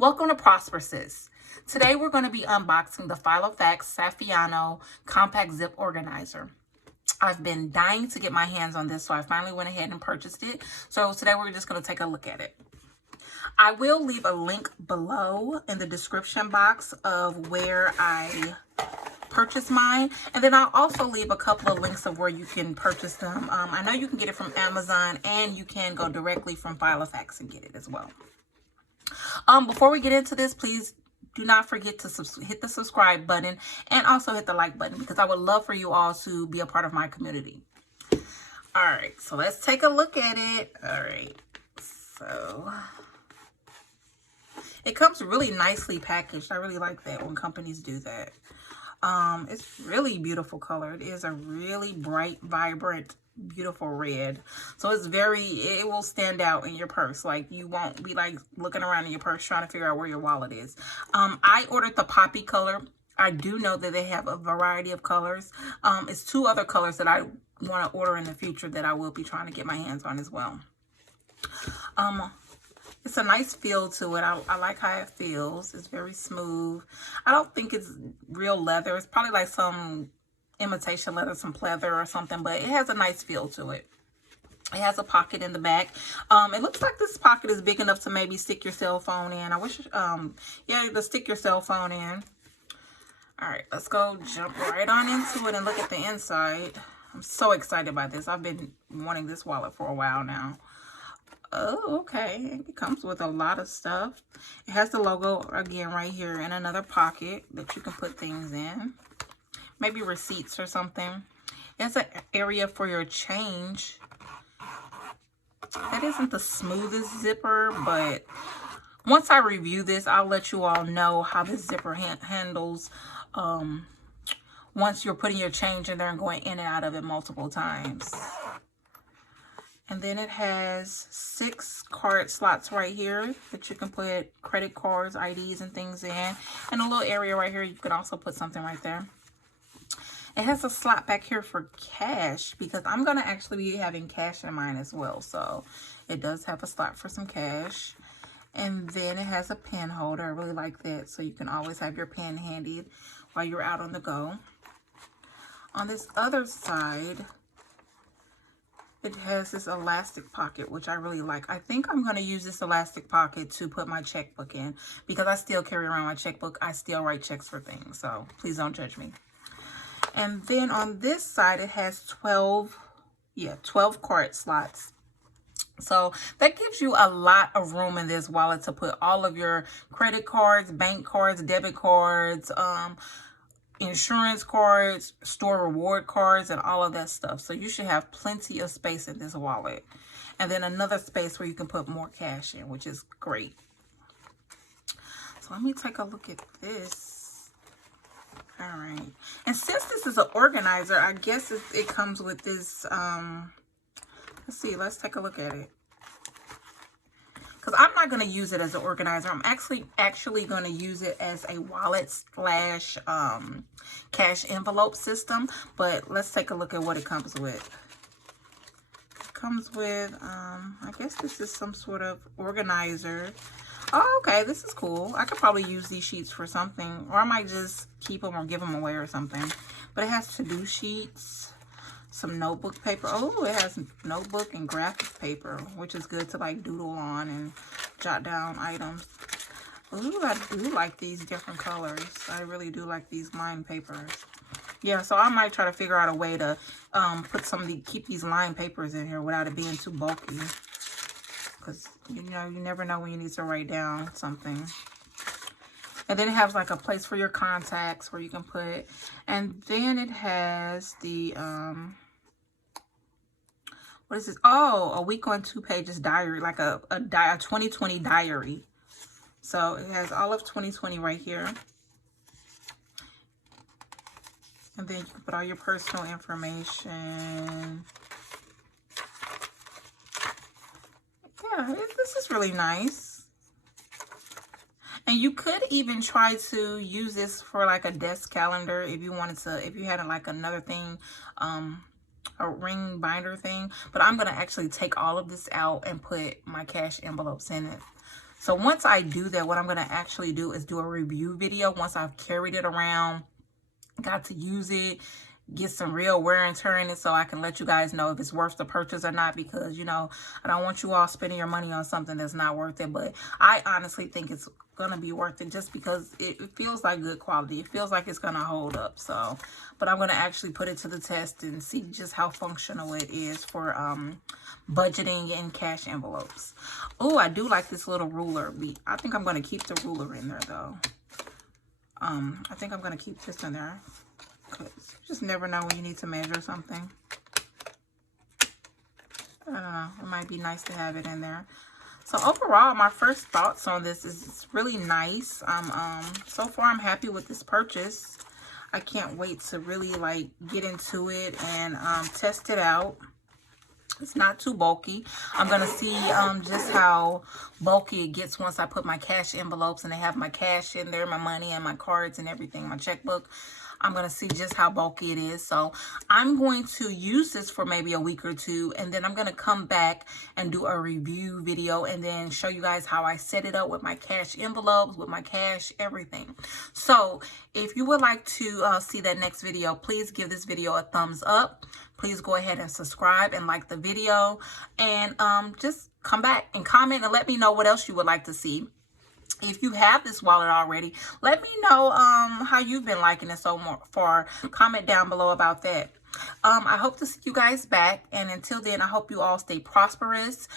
Welcome to Prosperousness. Today we're going to be unboxing the Filofax Saffiano Compact Zip Organizer. I've been dying to get my hands on this, so I finally went ahead and purchased it. So today we're just going to take a look at it. I will leave a link below in the description box of where I purchase mine, and then I'll also leave a couple of links of where you can purchase them. I know you can get it from Amazon, and you can go directly from Filofax and get it as well. Before we get into this, please do not forget to hit the subscribe button and also hit the like button, because I would love for you all to be a part of my community. All right, so let's take a look at it. All right, so it comes really nicely packaged. I really like that when companies do that. It's really beautiful color. It is a really bright, vibrant, beautiful red. So it will stand out in your purse. Like, you won't be like looking around in your purse trying to figure out where your wallet is. I ordered the poppy color. I do know that they have a variety of colors. It's two other colors that I want to order in the future that I will be trying to get my hands on as well. It's a nice feel to it. I like how it feels. It's very smooth. I don't think it's real leather. It's probably like some imitation leather, some pleather or something, but it has a nice feel to it. It has a pocket in the back. It looks like this pocket is big enough to maybe stick your cell phone in. I wish, yeah, to stick your cell phone in. All right, let's go jump right on into it and look at the inside. I'm so excited by this. I've been wanting this wallet for a while now. Oh, okay. It comes with a lot of stuff. It has the logo again right here in another pocket that you can put things in. Maybe receipts or something. It's an area for your change. That isn't the smoothest zipper, but once I review this, I'll let you all know how this zipper handles once you're putting your change in there and going in and out of it multiple times. And then it has 6 card slots right here that you can put credit cards, IDs, and things in. And a little area right here, you can also put something right there. It has a slot back here for cash, because I'm going to actually be having cash in mine as well. So it does have a slot for some cash. And then it has a pen holder. I really like that. So you can always have your pen handy while you're out on the go. On this other side, it has this elastic pocket, which I really like. I think I'm going to use this elastic pocket to put my checkbook in, because I still carry around my checkbook. I still write checks for things, so please don't judge me. And then on this side, it has 12 card slots. So that gives you a lot of room in this wallet to put all of your credit cards, bank cards, debit cards, insurance cards, store reward cards, and all of that stuff. So you should have plenty of space in this wallet. And then another space where you can put more cash in, which is great. So let me take a look at this. All right. And since this is an organizer, I guess it comes with this, let's see, let's take a look at it. Because I'm not going to use it as an organizer. I'm actually going to use it as a wallet slash cash envelope system. But let's take a look at what it comes with. It comes with, I guess this is some sort of organizer. Oh, okay, this is cool. I could probably use these sheets for something. Or I might just keep them or give them away or something. But it has to-do sheets. Some notebook paper. Oh, it has notebook and graphic paper, which is good to like doodle on and jot down items. Ooh, I do like these different colors. I really do like these line papers. Yeah, so I might try to figure out a way to keep these line papers in here without it being too bulky. Because, you know, you never know when you need to write down something. And then it has like a place for your contacts where you can put. And then it has the, what is this? Oh, a week on 2 pages diary, like a 2020 diary. So it has all of 2020 right here. And then you can put all your personal information. Yeah, this is really nice. And you could even try to use this for like a desk calendar if you wanted to, if you had like another thing, a ring binder thing. But I'm going to actually take all of this out and put my cash envelopes in it. So once I do that, what I'm going to actually do is do a review video once I've carried it around, got to use it, get some real wear and tear in it, so I can let you guys know if it's worth the purchase or not, because, you know, I don't want you all spending your money on something that's not worth it. But I honestly think it's gonna be worth it, just because it feels like good quality. It feels like it's gonna hold up. So, but I'm gonna actually put it to the test and see just how functional it is for budgeting and cash envelopes. Oh, I do like this little ruler. I think I'm gonna keep the ruler in there though. I think I'm gonna keep this in there, because you just never know when you need to measure something. I don't know, it might be nice to have it in there. So overall, my first thoughts on this is it's really nice. So far I'm happy with this purchase. I can't wait to really like get into it and test it out. It's not too bulky. I'm going to see just how bulky it gets once I put my cash envelopes and they have my cash in there, my money and my cards and everything, my checkbook. I'm going to see just how bulky it is. So I'm going to use this for maybe a week or two, and then I'm going to come back and do a review video and then show you guys how I set it up with my cash envelopes, with my cash, everything. So if you would like to see that next video, please give this video a thumbs up. Please go ahead and subscribe and like the video, and just come back and comment and let me know what else you would like to see. If you have this wallet already, let me know how you've been liking it so far. Comment down below about that. I hope to see you guys back, and until then, I hope you all stay prosperous